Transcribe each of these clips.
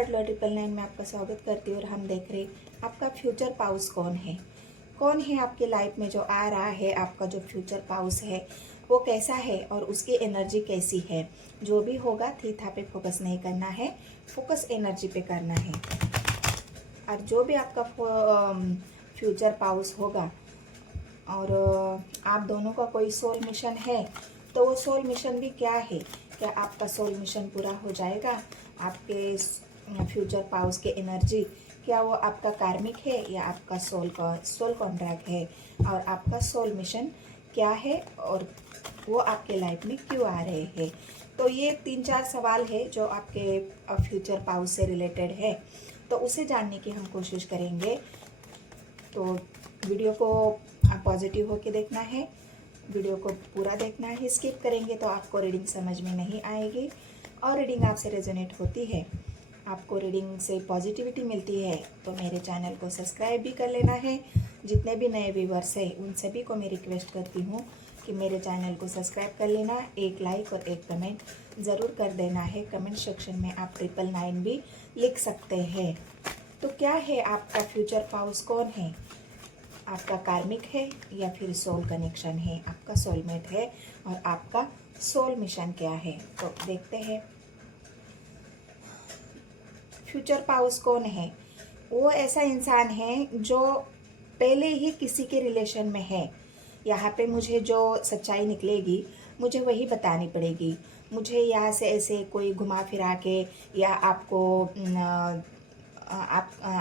टारट law 999 में आपका स्वागत करती हूँ। और हम देख रहे आपका फ्यूचर पाउस कौन है आपके लाइफ में जो आ रहा है। आपका जो फ्यूचर पाउस है वो कैसा है और उसकी एनर्जी कैसी है। जो भी होगा थीथा पे फोकस नहीं करना है, फोकस एनर्जी पे करना है। और जो भी आपका फ्यूचर पाउस होगा और आप दोनों का कोई सोल मिशन है तो वो सोल मिशन भी क्या है। क्या आपका सोल मिशन पूरा हो जाएगा? आपके फ्यूचर पाउस के एनर्जी क्या वो आपका कार्मिक है या आपका सोल कॉन्ट्रैक्ट है, और आपका सोल मिशन क्या है और वो आपके लाइफ में क्यों आ रहे हैं। तो ये 3-4 सवाल है जो आपके फ्यूचर पाउस से रिलेटेड है, तो उसे जानने की हम कोशिश करेंगे। तो वीडियो को पॉजिटिव होके देखना है, वीडियो को पूरा देखना है। स्किप करेंगे तो आपको रीडिंग समझ में नहीं आएगी। और रीडिंग आपसे रेजोनेट होती है, आपको रीडिंग से पॉजिटिविटी मिलती है, तो मेरे चैनल को सब्सक्राइब भी कर लेना है। जितने भी नए व्यूवर्स हैं उन सभी को मैं रिक्वेस्ट करती हूँ कि मेरे चैनल को सब्सक्राइब कर लेना। एक लाइक और एक कमेंट ज़रूर कर देना है। कमेंट सेक्शन में आप 999 भी लिख सकते हैं। तो क्या है आपका फ्यूचर पाउस, कौन है? आपका कार्मिक है या फिर सोल कनेक्शन है, आपका सोलमेट है, और आपका सोल मिशन क्या है। तो देखते हैं फ्यूचर पाउस कौन है। वो ऐसा इंसान है जो पहले ही किसी के रिलेशन में है। यहाँ पे मुझे जो सच्चाई निकलेगी मुझे वही बतानी पड़ेगी। मुझे यहाँ से ऐसे कोई घुमा फिरा के या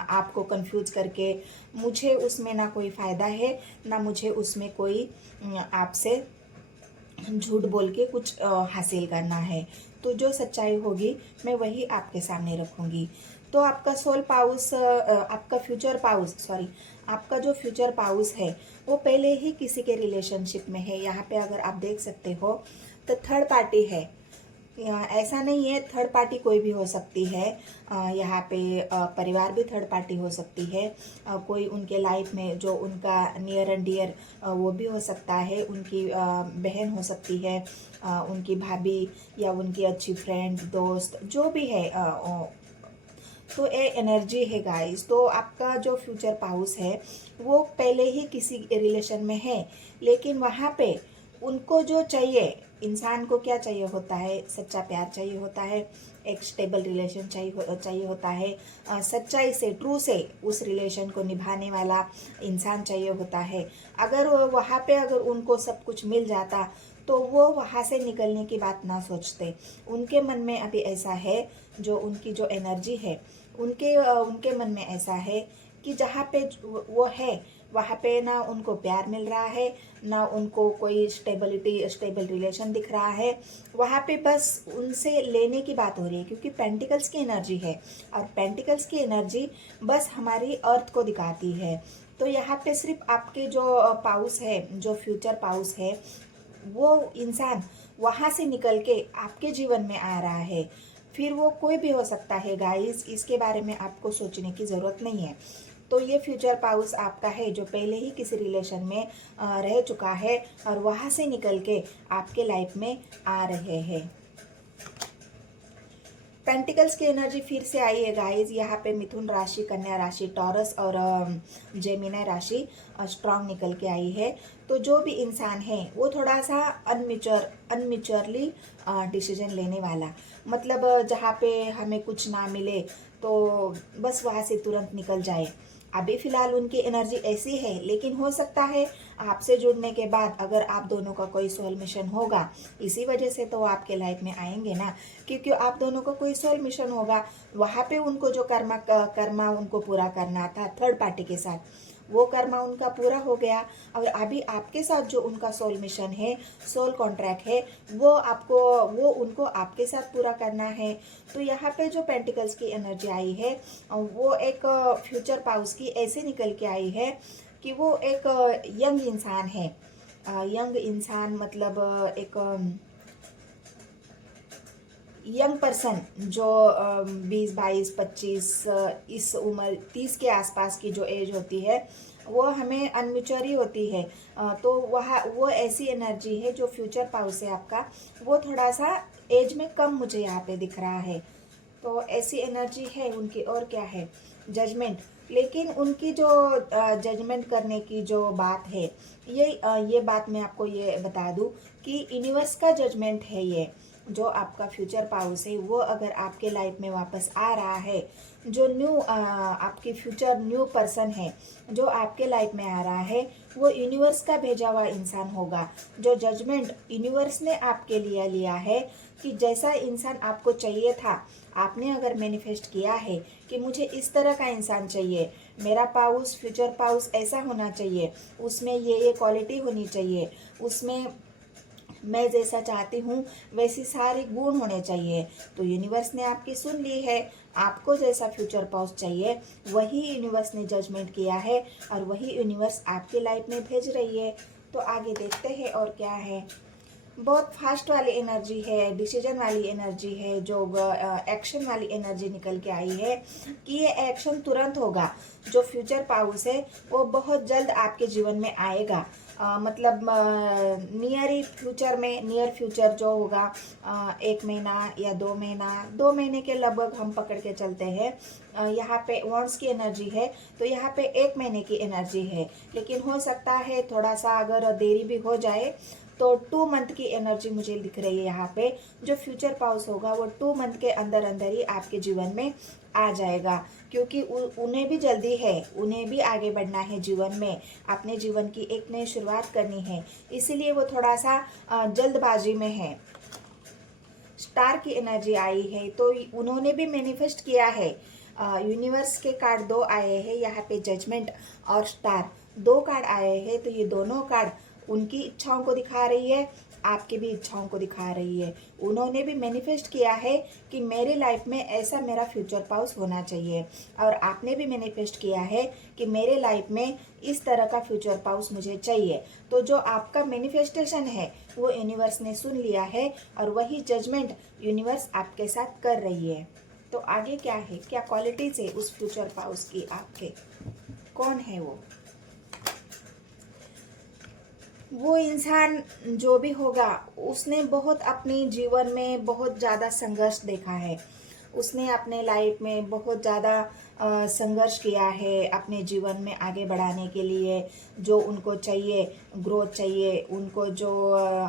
आपको कंफ्यूज करके मुझे उसमें ना कोई फ़ायदा है, ना मुझे उसमें कोई आपसे झूठ बोल के कुछ हासिल करना है। तो जो सच्चाई होगी मैं वही आपके सामने रखूँगी। तो आपका सोल पाउस, आपका फ्यूचर पाउस, सॉरी, आपका जो फ्यूचर पाउस है वो पहले ही किसी के रिलेशनशिप में है। यहाँ पे अगर आप देख सकते हो तो थर्ड पार्टी है। ऐसा नहीं है, थर्ड पार्टी कोई भी हो सकती है। यहाँ पे परिवार भी थर्ड पार्टी हो सकती है। कोई उनके लाइफ में जो उनका नियर एंड डियर वो भी हो सकता है। उनकी बहन हो सकती है, उनकी भाभी या उनकी अच्छी फ्रेंड, दोस्त, जो भी है। तो ये एनर्जी है गाइस। तो आपका जो फ्यूचर पाउस है वो पहले ही किसी रिलेशन में है, लेकिन वहाँ पे उनको जो चाहिए, इंसान को क्या चाहिए होता है, सच्चा प्यार चाहिए होता है, एक स्टेबल रिलेशन चाहिए होता है, सच्चाई से, ट्रू से उस रिलेशन को निभाने वाला इंसान चाहिए होता है। अगर वहाँ पे अगर उनको सब कुछ मिल जाता तो वो वहाँ से निकलने की बात ना सोचते। उनके मन में अभी ऐसा है, जो उनकी जो एनर्जी है उनके मन में ऐसा है कि जहाँ पे वो है वहाँ पे ना उनको प्यार मिल रहा है, ना उनको कोई स्टेबल रिलेशन दिख रहा है। वहाँ पे बस उनसे लेने की बात हो रही है, क्योंकि पेंटिकल्स की एनर्जी है और पेंटिकल्स की एनर्जी बस हमारी अर्थ को दिखाती है। तो यहाँ पे सिर्फ आपके जो पाउस है, जो फ्यूचर पाउस है, वो इंसान वहाँ से निकल के आपके जीवन में आ रहा है। फिर वो कोई भी हो सकता है गाइस, इसके बारे में आपको सोचने की ज़रूरत नहीं है। तो ये फ्यूचर पाउस आपका है जो पहले ही किसी रिलेशन में रह चुका है और वहाँ से निकल के आपके लाइफ में आ रहे हैं। पेंटिकल्स की एनर्जी फिर से आई है गाइस। यहाँ पे मिथुन राशि, कन्या राशि, टॉरस और जेमिनी राशि स्ट्रांग निकल के आई है। तो जो भी इंसान है वो थोड़ा सा अनमिच्योरली डिसीजन लेने वाला, मतलब जहाँ पे हमें कुछ ना मिले तो बस वहाँ से तुरंत निकल जाए। अभी फ़िलहाल उनकी एनर्जी ऐसी है, लेकिन हो सकता है आपसे जुड़ने के बाद अगर आप दोनों का कोई सोल मिशन होगा, इसी वजह से तो आपके लाइफ में आएंगे ना, क्योंकि आप दोनों का कोई सोल मिशन होगा। वहाँ पे उनको जो कर्मा उनको पूरा करना था थर्ड पार्टी के साथ, वो कर्मा उनका पूरा हो गया। और अभी आपके साथ जो उनका सोल मिशन है, सोल कॉन्ट्रैक्ट है, वो उनको आपके साथ पूरा करना है। तो यहाँ पे जो पेंटिकल्स की एनर्जी आई है वो एक फ्यूचर पाउस की ऐसे निकल के आई है कि वो एक यंग इंसान है। यंग इंसान मतलब एक यंग पर्सन जो 20, 22, 25 इस उम्र 30 के आसपास की जो एज होती है वो हमें अनमिच्योर होती है। तो वो ऐसी एनर्जी है जो फ्यूचर पाउस है आपका, वो थोड़ा सा एज में कम मुझे यहाँ पे दिख रहा है। तो ऐसी एनर्जी है उनकी। और क्या है, जजमेंट। लेकिन उनकी जो जजमेंट करने की जो बात है, ये बात मैं आपको ये बता दूं कि यूनिवर्स का जजमेंट है ये। जो आपका फ्यूचर पाउस है वो अगर आपके लाइफ में वापस आ रहा है, जो आपकी फ्यूचर न्यू पर्सन है जो आपके लाइफ में आ रहा है, वो यूनिवर्स का भेजा हुआ इंसान होगा। जो जजमेंट यूनिवर्स ने आपके लिए लिया है कि जैसा इंसान आपको चाहिए था, आपने अगर मैनिफेस्ट किया है कि मुझे इस तरह का इंसान चाहिए, मेरा पाउस फ्यूचर पाउस ऐसा होना चाहिए, उसमें ये क्वालिटी होनी चाहिए, उसमें मैं जैसा चाहती हूँ वैसी सारी गुण होने चाहिए, तो यूनिवर्स ने आपकी सुन ली है। आपको जैसा फ्यूचर पाउस चाहिए वही यूनिवर्स ने जजमेंट किया है और वही यूनिवर्स आपकी लाइफ में भेज रही है। तो आगे देखते हैं और क्या है। बहुत फास्ट वाली एनर्जी है, डिसीजन वाली एनर्जी है, जो एक्शन वाली एनर्जी निकल के आई है कि ये एक्शन तुरंत होगा। जो फ्यूचर पाउस है वो बहुत जल्द आपके जीवन में आएगा। मतलब नियर फ्यूचर जो होगा, 1 महीना या 2 महीना, 2 महीने के लगभग हम पकड़ के चलते हैं। यहाँ पे वॉन्ड्स की एनर्जी है तो यहाँ पे 1 महीने की एनर्जी है, लेकिन हो सकता है थोड़ा सा अगर देरी भी हो जाए तो 2 मंथ की एनर्जी मुझे दिख रही है यहाँ पे। जो फ्यूचर पाउस होगा वो 2 मंथ के अंदर अंदर ही आपके जीवन में आ जाएगा, क्योंकि उन्हें भी जल्दी है, उन्हें भी आगे बढ़ना है जीवन में, अपने जीवन की एक नई शुरुआत करनी है, इसीलिए वो थोड़ा सा जल्दबाजी में है। स्टार की एनर्जी आई है तो उन्होंने भी मैनिफेस्ट किया है। यूनिवर्स के कार्ड 2 आए हैं यहाँ पे, जजमेंट और स्टार 2 कार्ड आए हैं, तो ये दोनों कार्ड उनकी इच्छाओं को दिखा रही है, आपकी भी इच्छाओं को दिखा रही है। उन्होंने भी मैनिफेस्ट किया है कि मेरे लाइफ में ऐसा मेरा फ्यूचर पाउस होना चाहिए, और आपने भी मैनिफेस्ट किया है कि मेरे लाइफ में इस तरह का फ्यूचर पाउस मुझे चाहिए। तो जो आपका मैनिफेस्टेशन है वो यूनिवर्स ने सुन लिया है और वही जजमेंट यूनिवर्स आपके साथ कर रही है। तो आगे क्या है, क्या क्वालिटीज है उस फ्यूचर पाउस की आपके, कौन है वो इंसान जो भी होगा उसने बहुत अपने जीवन में बहुत ज़्यादा संघर्ष देखा है। उसने अपने लाइफ में बहुत ज़्यादा संघर्ष किया है अपने जीवन में आगे बढ़ाने के लिए। जो उनको चाहिए, ग्रोथ चाहिए, उनको जो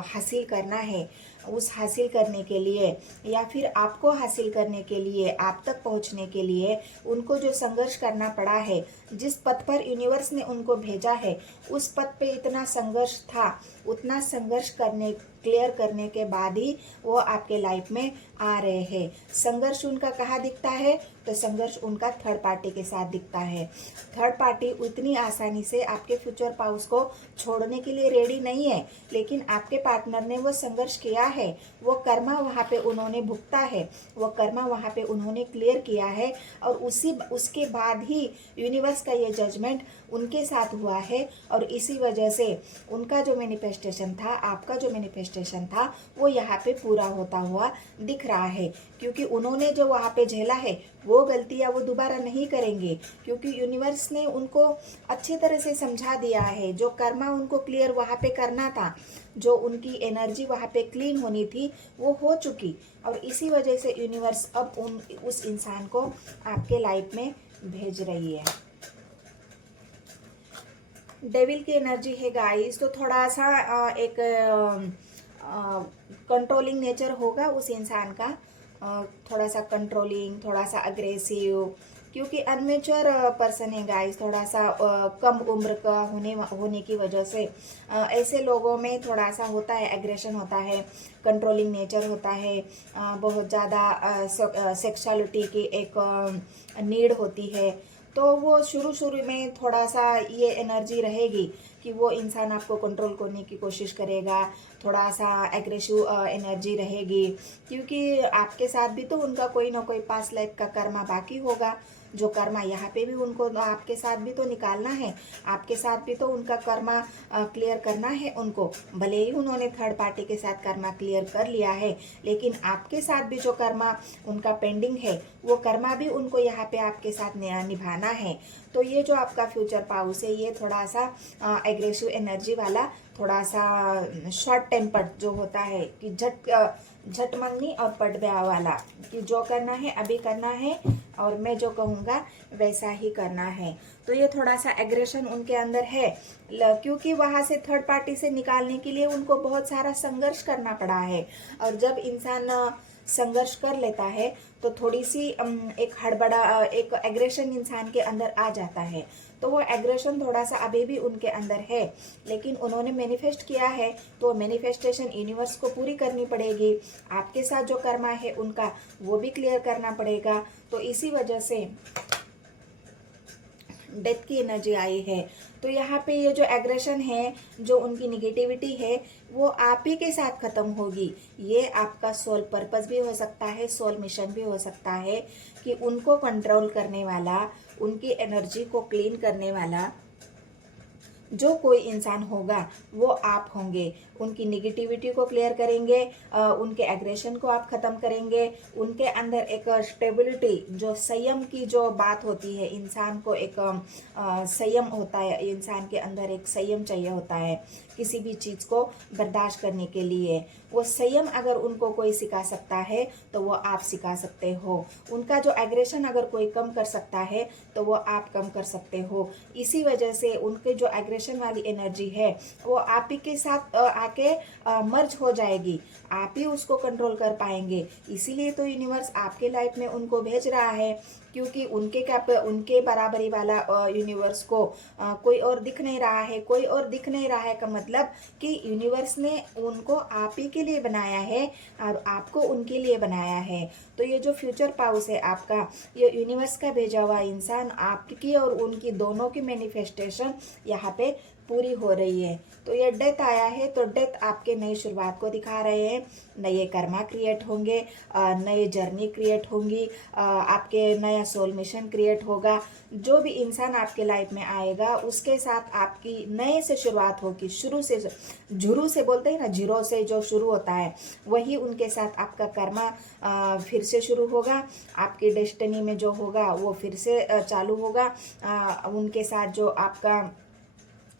हासिल करना है, उस हासिल करने के लिए या फिर आपको हासिल करने के लिए, आप तक पहुंचने के लिए उनको जो संघर्ष करना पड़ा है, जिस पथ पर यूनिवर्स ने उनको भेजा है उस पथ पे इतना संघर्ष था, उतना संघर्ष क्लियर करने के बाद ही वो आपके लाइफ में आ रहे हैं। संघर्ष उनका कहाँ दिखता है, तो संघर्ष उनका थर्ड पार्टी के साथ दिखता है। थर्ड पार्टी उतनी आसानी से आपके फ्यूचर पाउस को छोड़ने के लिए रेडी नहीं है, लेकिन आपके पार्टनर ने वो संघर्ष किया है, वो कर्मा वहाँ पे उन्होंने भुगता है, वो कर्मा वहाँ पे उन्होंने क्लियर किया है, और उसके बाद ही यूनिवर्स का ये जजमेंट उनके साथ हुआ है। और इसी वजह से उनका जो मैनिफेस्टेशन था, आपका जो मैनिफेस्टेशन था, वो यहाँ पे पूरा होता हुआ दिख रहा है, क्योंकि उन्होंने जो वहाँ पे झेला है वो गलतियाँ वो दोबारा नहीं करेंगे, क्योंकि यूनिवर्स ने उनको अच्छी तरह से समझा दिया है। जो कर्मा उनको क्लियर वहाँ पे करना था, जो उनकी एनर्जी वहाँ पे क्लीन होनी थी, वो हो चुकी, और इसी वजह से यूनिवर्स अब उस इंसान को आपके लाइफ में भेज रही है। डेविल की एनर्जी है गाइस, तो थोड़ा सा एक कंट्रोलिंग नेचर होगा उस इंसान का, थोड़ा सा कंट्रोलिंग, थोड़ा सा अग्रेसिव, क्योंकि अनमेच्योर पर्सन है गाइस। थोड़ा सा कम उम्र का होने की वजह से ऐसे लोगों में थोड़ा सा होता है, एग्रेशन होता है, कंट्रोलिंग नेचर होता है, बहुत ज़्यादा सेक्सुअलिटी की एक नीड होती है। तो वो शुरू में थोड़ा सा ये एनर्जी रहेगी कि वो इंसान आपको कंट्रोल करने की कोशिश करेगा, थोड़ा सा एग्रेसिव एनर्जी रहेगी, क्योंकि आपके साथ भी तो उनका कोई ना कोई पास्ट लाइफ का कर्मा बाकी होगा। जो कर्मा यहाँ पे भी उनको आपके साथ भी तो निकालना है, आपके साथ भी तो उनका कर्मा क्लियर करना है उनको। भले ही उन्होंने थर्ड पार्टी के साथ कर्मा क्लियर कर लिया है, लेकिन आपके साथ भी जो कर्मा उनका पेंडिंग है, वो कर्मा भी उनको यहाँ पे आपके साथ निभाना है। तो ये जो आपका फ्यूचर पाउस है, ये थोड़ा सा एग्रेसिव एनर्जी वाला, थोड़ा सा शॉर्ट टेम्पर्ड जो होता है कि झट मंगनी और पट ब्याह वाला, कि जो करना है अभी करना है और मैं जो कहूँगा वैसा ही करना है। तो ये थोड़ा सा एग्रेशन उनके अंदर है, क्योंकि वहाँ से थर्ड पार्टी से निकालने के लिए उनको बहुत सारा संघर्ष करना पड़ा है। और जब इंसान संघर्ष कर लेता है तो थोड़ी सी एक हड़बड़ा एक एग्रेशन इंसान के अंदर आ जाता है। तो वो एग्रेशन थोड़ा सा अभी भी उनके अंदर है, लेकिन उन्होंने मैनिफेस्ट किया है तो मैनिफेस्टेशन यूनिवर्स को पूरी करनी पड़ेगी। आपके साथ जो कर्मा है उनका वो भी क्लियर करना पड़ेगा। तो इसी वजह से डेथ की एनर्जी आई है। तो यहाँ पे ये जो एग्रेशन है, जो उनकी निगेटिविटी है, वो आप ही के साथ खत्म होगी। ये आपका सोल पर्पस भी हो सकता है, सोल मिशन भी हो सकता है, कि उनको कंट्रोल करने वाला, उनकी एनर्जी को क्लीन करने वाला जो कोई इंसान होगा वो आप होंगे। उनकी निगेटिविटी को क्लियर करेंगे, उनके एग्रेशन को आप ख़त्म करेंगे। उनके अंदर एक स्टेबिलिटी, जो संयम की जो बात होती है, इंसान को एक संयम होता है, इंसान के अंदर एक संयम चाहिए होता है किसी भी चीज़ को बर्दाश्त करने के लिए। वो संयम अगर उनको कोई सिखा सकता है तो वो आप सिखा सकते हो। उनका जो एग्रेशन अगर कोई कम कर सकता है तो वो आप कम कर सकते हो। इसी वजह से उनके जो एग्रेशन वाली एनर्जी है वो आप ही के साथ आके मर्ज हो जाएगी, आप ही उसको कंट्रोल कर पाएंगे। इसीलिए तो यूनिवर्स आपके लाइफ में उनको भेज रहा है, क्योंकि उनके बराबरी वाला यूनिवर्स को कोई और दिख नहीं रहा है। कोई और दिख नहीं रहा है का मतलब कि यूनिवर्स ने उनको आप ही के लिए बनाया है और आपको उनके लिए बनाया है। तो ये जो फ्यूचर पाउस है आपका, ये यूनिवर्स का भेजा हुआ इंसान आपकी और उनकी दोनों की मैनिफेस्टेशन यहाँ पे पूरी हो रही है। तो ये डेथ आया है, तो डेथ आपके नई शुरुआत को दिखा रहे हैं। नए कर्मा क्रिएट होंगे, नए जर्नी क्रिएट होंगी, आपके नया सोल मिशन क्रिएट होगा। जो भी इंसान आपके लाइफ में आएगा उसके साथ आपकी नए से शुरुआत होगी। शुरू से, जुरू से बोलते हैं ना, जीरो से जो शुरू होता है, वही उनके साथ आपका कर्मा फिर से शुरू होगा। आपकी डेस्टिनी में जो होगा वो फिर से चालू होगा। उनके साथ जो आपका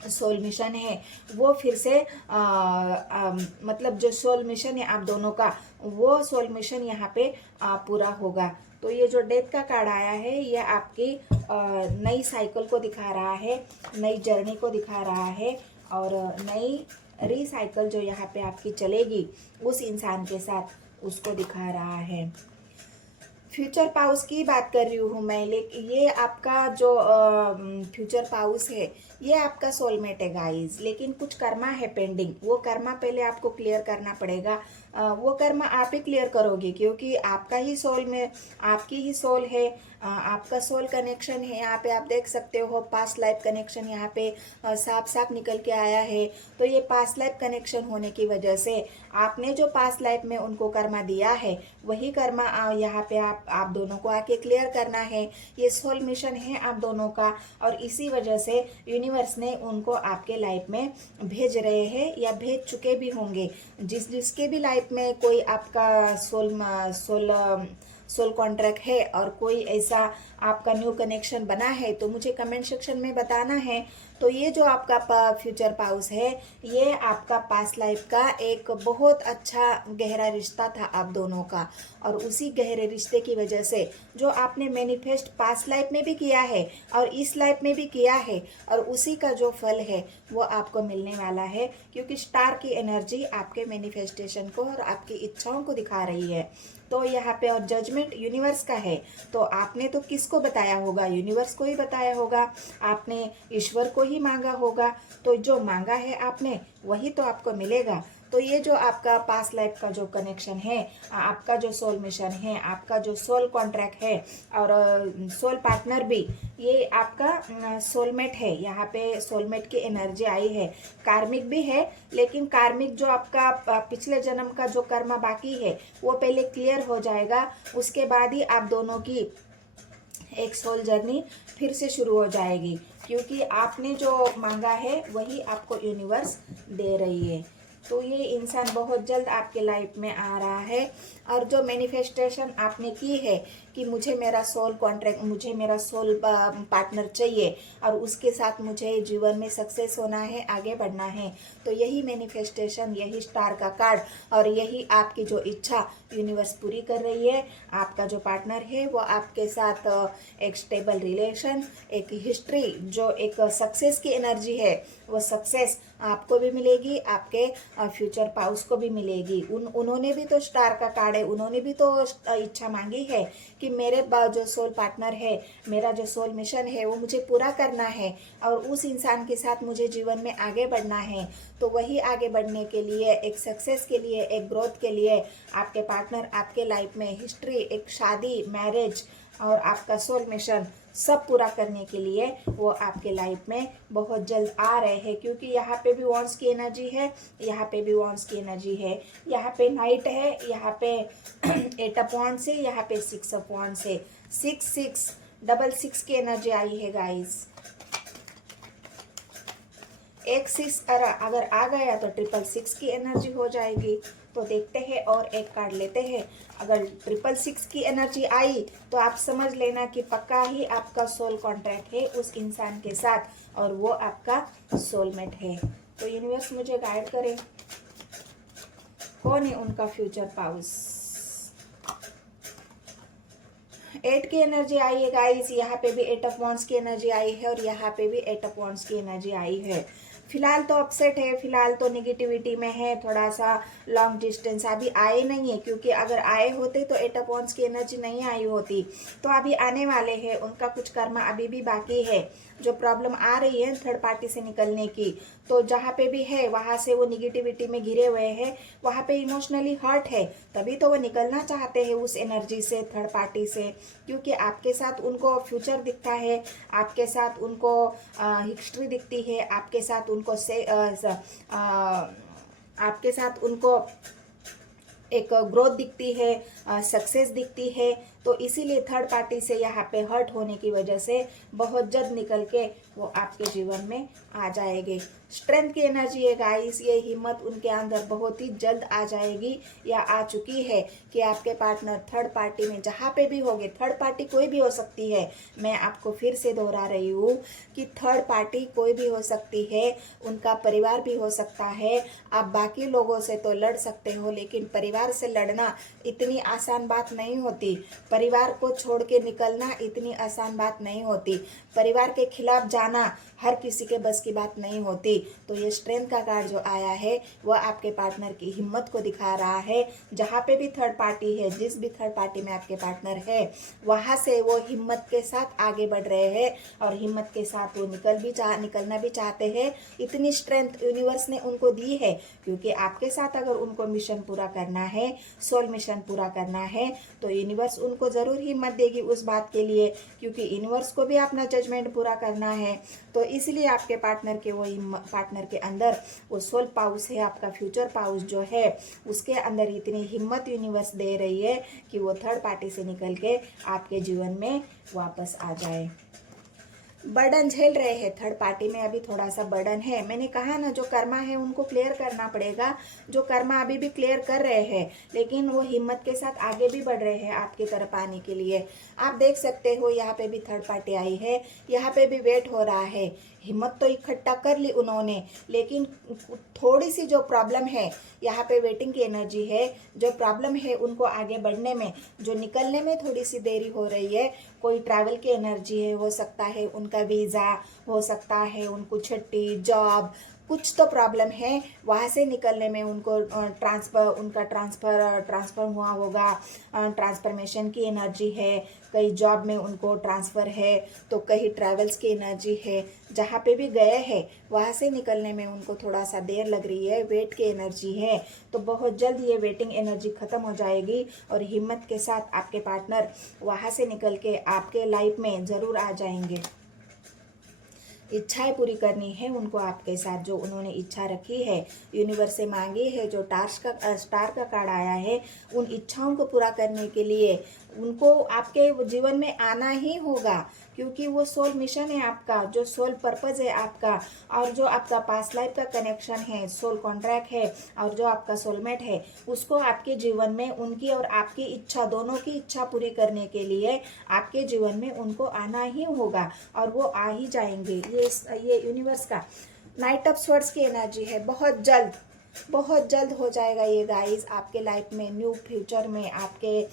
सोल मिशन है वो फिर से मतलब जो सोल मिशन है आप दोनों का, वो सोल मिशन यहाँ पे पूरा होगा। तो ये जो डेथ का कार्ड आया है ये आपकी नई साइकिल को दिखा रहा है, नई जर्नी को दिखा रहा है, और नई रीसाइकिल जो यहाँ पे आपकी चलेगी उस इंसान के साथ, उसको दिखा रहा है। फ्यूचर पाउस की बात कर रही हूँ मैं, लेकिन ये आपका जो फ्यूचर पाउस है ये आपका सोलमेट है गाइस। लेकिन कुछ कर्मा है पेंडिंग, वो कर्मा पहले आपको क्लियर करना पड़ेगा। वो कर्मा आप ही क्लियर करोगे, क्योंकि आपका ही सोल में, आपकी ही सोल है, आपका सोल कनेक्शन है। यहाँ पे आप देख सकते हो पास्ट लाइफ कनेक्शन यहाँ पे साफ साफ निकल के आया है। तो ये पास्ट लाइफ कनेक्शन होने की वजह से आपने जो पास्ट लाइफ में उनको कर्मा दिया है वही कर्मा यहाँ पे आप दोनों को आके क्लियर करना है। ये सोल मिशन है आप दोनों का, और इसी वजह से यूनिवर्स ने उनको आपके लाइफ में भेज रहे हैं या भेज चुके भी होंगे। जिसके भी लाइफ में कोई आपका सोल कॉन्ट्रैक्ट है और कोई ऐसा आपका न्यू कनेक्शन बना है तो मुझे कमेंट सेक्शन में बताना है। तो ये जो आपका फ्यूचर पाउस है ये आपका पास्ट लाइफ का एक बहुत अच्छा गहरा रिश्ता था आप दोनों का, और उसी गहरे रिश्ते की वजह से जो आपने मैनिफेस्ट पास्ट लाइफ में भी किया है और इस लाइफ में भी किया है, और उसी का जो फल है वो आपको मिलने वाला है, क्योंकि स्टार की एनर्जी आपके मैनिफेस्टेशन को और आपकी इच्छाओं को दिखा रही है। तो यहाँ पे और जजमेंट यूनिवर्स का है, तो आपने तो किसको बताया होगा? यूनिवर्स को ही बताया होगा, आपने ईश्वर को ही मांगा होगा। तो जो मांगा है आपने वही तो आपको मिलेगा। तो ये जो आपका पास्ट लाइफ का जो कनेक्शन है, आपका जो सोल मिशन है, आपका जो सोल कॉन्ट्रैक्ट है और सोल पार्टनर भी, ये आपका सोलमेट है। यहाँ पे सोलमेट की एनर्जी आई है। कार्मिक भी है, लेकिन कार्मिक जो आपका पिछले जन्म का जो कर्मा बाकी है वो पहले क्लियर हो जाएगा, उसके बाद ही आप दोनों की एक सोल जर्नी फिर से शुरू हो जाएगी, क्योंकि आपने जो मांगा है वही आपको यूनिवर्स दे रही है। तो ये इंसान बहुत जल्द आपके लाइफ में आ रहा है। और जो मैनिफेस्टेशन आपने की है कि मुझे मेरा सोल कॉन्ट्रैक्ट, मुझे मेरा सोल पार्टनर चाहिए और उसके साथ मुझे जीवन में सक्सेस होना है, आगे बढ़ना है, तो यही मैनिफेस्टेशन, यही स्टार का कार्ड और यही आपकी जो इच्छा यूनिवर्स पूरी कर रही है। आपका जो पार्टनर है वो आपके साथ एक स्टेबल रिलेशन, एक हिस्ट्री, जो एक सक्सेस की एनर्जी है, वो सक्सेस आपको भी मिलेगी, आपके फ्यूचर पाउस को भी मिलेगी। उन्होंने भी तो स्टार का कार्ड है, उन्होंने भी तो इच्छा मांगी है कि मेरे जो सोल पार्टनर है, मेरा जो सोल मिशन है वो मुझे पूरा करना है और उस इंसान के साथ मुझे जीवन में आगे बढ़ना है। तो वही आगे बढ़ने के लिए, एक सक्सेस के लिए, एक ग्रोथ के लिए आपके पार्टनर आपके लाइफ में हिस्ट्री, एक शादी, मैरिज और आपका सोल मिशन सब पूरा करने के लिए वो आपके लाइफ में बहुत जल्द आ रहे हैं। क्योंकि यहाँ पे भी वॉन्स की एनर्जी है, यहाँ पे भी वॉन्स की एनर्जी है, यहाँ पे नाइट है, यहाँ पे 8 ऑफ वॉन्ड्स है, यहाँ पे 6 ऑफ वॉन्ड्स है। 6 की एनर्जी आई है गाइस। एक 6 अगर आ गया तो 666 की एनर्जी हो जाएगी। तो देखते हैं और एक कार्ड लेते हैं। अगर 666 की एनर्जी आई तो आप समझ लेना कि पक्का ही आपका सोल कॉन्ट्रैक्ट है उस इंसान के साथ और वो आपका सोलमेट है। तो यूनिवर्स मुझे गाइड करे, कौन है उनका फ्यूचर पाउस। 8 की एनर्जी आई है गाइस, यहाँ पे भी 8 ऑफ वॉन्ड्स की एनर्जी आई है और यहाँ पे भी 8 ऑफ वॉन्ड्स की एनर्जी आई है। फिलहाल तो अपसेट है, फिलहाल तो नेगेटिविटी में है, थोड़ा सा लॉन्ग डिस्टेंस अभी आए नहीं है। क्योंकि अगर आए होते तो 8 ऑफ वॉन्ड्स की एनर्जी नहीं आई होती। तो अभी आने वाले हैं, उनका कुछ कर्म अभी भी बाकी है। जो प्रॉब्लम आ रही है थर्ड पार्टी से निकलने की, तो जहाँ पे भी है वहाँ से वो निगेटिविटी में घिरे हुए हैं, वहाँ पे इमोशनली हर्ट है, तभी तो वो निकलना चाहते हैं उस एनर्जी से, थर्ड पार्टी से। क्योंकि आपके साथ उनको फ्यूचर दिखता है, आपके साथ उनको हिस्ट्री दिखती है, आपके साथ उनको एक ग्रोथ दिखती है, सक्सेस दिखती है। तो इसीलिए थर्ड पार्टी से यहाँ पे हर्ट होने की वजह से बहुत जल्द निकल के वो आपके जीवन में आ जाएंगे। स्ट्रेंथ की एनर्जी है गाइस, ये हिम्मत उनके अंदर बहुत ही जल्द आ जाएगी या आ चुकी है कि आपके पार्टनर थर्ड पार्टी में जहाँ पे भी होंगे, थर्ड पार्टी कोई भी हो सकती है। मैं आपको फिर से दोहरा रही हूँ कि थर्ड पार्टी कोई भी हो सकती है, उनका परिवार भी हो सकता है। आप बाकी लोगों से तो लड़ सकते हो, लेकिन परिवार से लड़ना इतनी आसान बात नहीं होती। परिवार को छोड़ के निकलना इतनी आसान बात नहीं होती। परिवार के खिलाफ जाना हर किसी के बस की बात नहीं होती। तो ये स्ट्रेंथ का कार्ड जो आया है वह आपके पार्टनर की हिम्मत को दिखा रहा है। जहाँ पे भी थर्ड पार्टी है, जिस भी थर्ड पार्टी में आपके पार्टनर है, वहाँ से वो हिम्मत के साथ आगे बढ़ रहे हैं और हिम्मत के साथ वो निकलना भी चाहते हैं। इतनी स्ट्रेंथ यूनिवर्स ने उनको दी है क्योंकि आपके साथ अगर उनको मिशन पूरा करना है, सोल मिशन पूरा करना है, तो यूनिवर्स उनको ज़रूर हिम्मत देगी उस बात के लिए। क्योंकि यूनिवर्स को भी अपना जजमेंट पूरा करना है। तो इसलिए आपके पार्टनर के अंदर वो सोल पाउस है, आपका फ्यूचर पाउस जो है, उसके अंदर इतनी हिम्मत यूनिवर्स दे रही है कि वो थर्ड पार्टी से निकल के आपके जीवन में वापस आ जाए। बर्डन झेल रहे हैं थर्ड पार्टी में, अभी थोड़ा सा बर्डन है। मैंने कहा ना, जो कर्मा है उनको क्लियर करना पड़ेगा। जो कर्मा अभी भी क्लियर कर रहे हैं, लेकिन वो हिम्मत के साथ आगे भी बढ़ रहे हैं आपकी तरफ आने के लिए। आप देख सकते हो यहाँ पे भी थर्ड पार्टी आई है, यहाँ पे भी वेट हो रहा है। हिम्मत तो इकट्ठा कर ली उन्होंने, लेकिन थोड़ी सी जो प्रॉब्लम है, यहाँ पे वेटिंग की एनर्जी है। जो प्रॉब्लम है उनको आगे बढ़ने में, जो निकलने में थोड़ी सी देरी हो रही है। कोई ट्रैवल की एनर्जी है, हो सकता है उनका वीज़ा, हो सकता है उनको छुट्टी, जॉब, कुछ तो प्रॉब्लम है। वहाँ से निकलने में उनको ट्रांसफ़र हुआ होगा, ट्रांसफॉर्मेशन की एनर्जी है। कहीं जॉब में उनको ट्रांसफ़र है, तो कहीं ट्रैवल्स की एनर्जी है। जहाँ पे भी गए हैं वहाँ से निकलने में उनको थोड़ा सा देर लग रही है, वेट की एनर्जी है। तो बहुत जल्द ये वेटिंग एनर्जी ख़त्म हो जाएगी और हिम्मत के साथ आपके पार्टनर वहाँ से निकल के आपके लाइफ में ज़रूर आ जाएंगे। इच्छाएं पूरी करनी है उनको आपके साथ, जो उन्होंने इच्छा रखी है, यूनिवर्स से मांगी है, जो स्टार का कार्ड आया है, उन इच्छाओं को पूरा करने के लिए उनको आपके जीवन में आना ही होगा। क्योंकि वो सोल मिशन है आपका, जो सोल पर्पज़ है आपका, और जो आपका पास्ट लाइफ का कनेक्शन है, सोल कॉन्ट्रैक्ट है, और जो आपका सोलमेट है, उसको आपके जीवन में उनकी और आपकी इच्छा, दोनों की इच्छा पूरी करने के लिए आपके जीवन में उनको आना ही होगा, और वो आ ही जाएंगे। ये यूनिवर्स का नाइट ऑफ स्वॉर्ड्स की एनर्जी है। बहुत जल्द हो जाएगा ये गाइस आपके लाइफ में, न्यू फ्यूचर में, आपके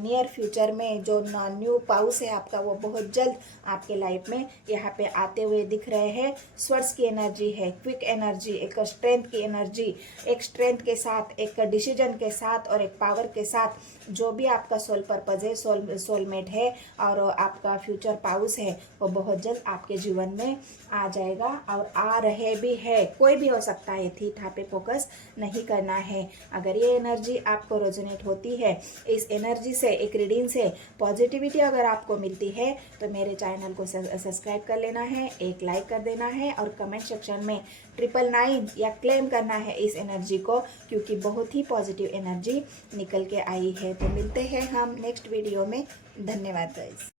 नियर फ्यूचर में जो न्यू पाउस है आपका, वो बहुत जल्द आपके लाइफ में यहाँ पे आते हुए दिख रहे हैं। स्वर्ड्स की एनर्जी है, क्विक एनर्जी, एक स्ट्रेंथ की एनर्जी, एक स्ट्रेंथ के साथ, एक डिसीजन के साथ और एक पावर के साथ, जो भी आपका सोल पर्पज है, सोलमेट है और आपका फ्यूचर पाउस है, वो बहुत जल्द आपके जीवन में आ जाएगा और आ रहे भी है। कोई भी हो सकता है, थी था पे फोकस नहीं करना है। अगर ये एनर्जी आपको रेजोनेट होती है, इस एनर्जी से, एक रीडिंग से पॉजिटिविटी अगर आपको मिलती है, तो मेरे चैनल को सब्सक्राइब कर लेना है, एक लाइक कर देना है और कमेंट सेक्शन में 999 या क्लेम करना है इस एनर्जी को, क्योंकि बहुत ही पॉजिटिव एनर्जी निकल के आई है। तो मिलते हैं हम नेक्स्ट वीडियो में। धन्यवाद गाइस।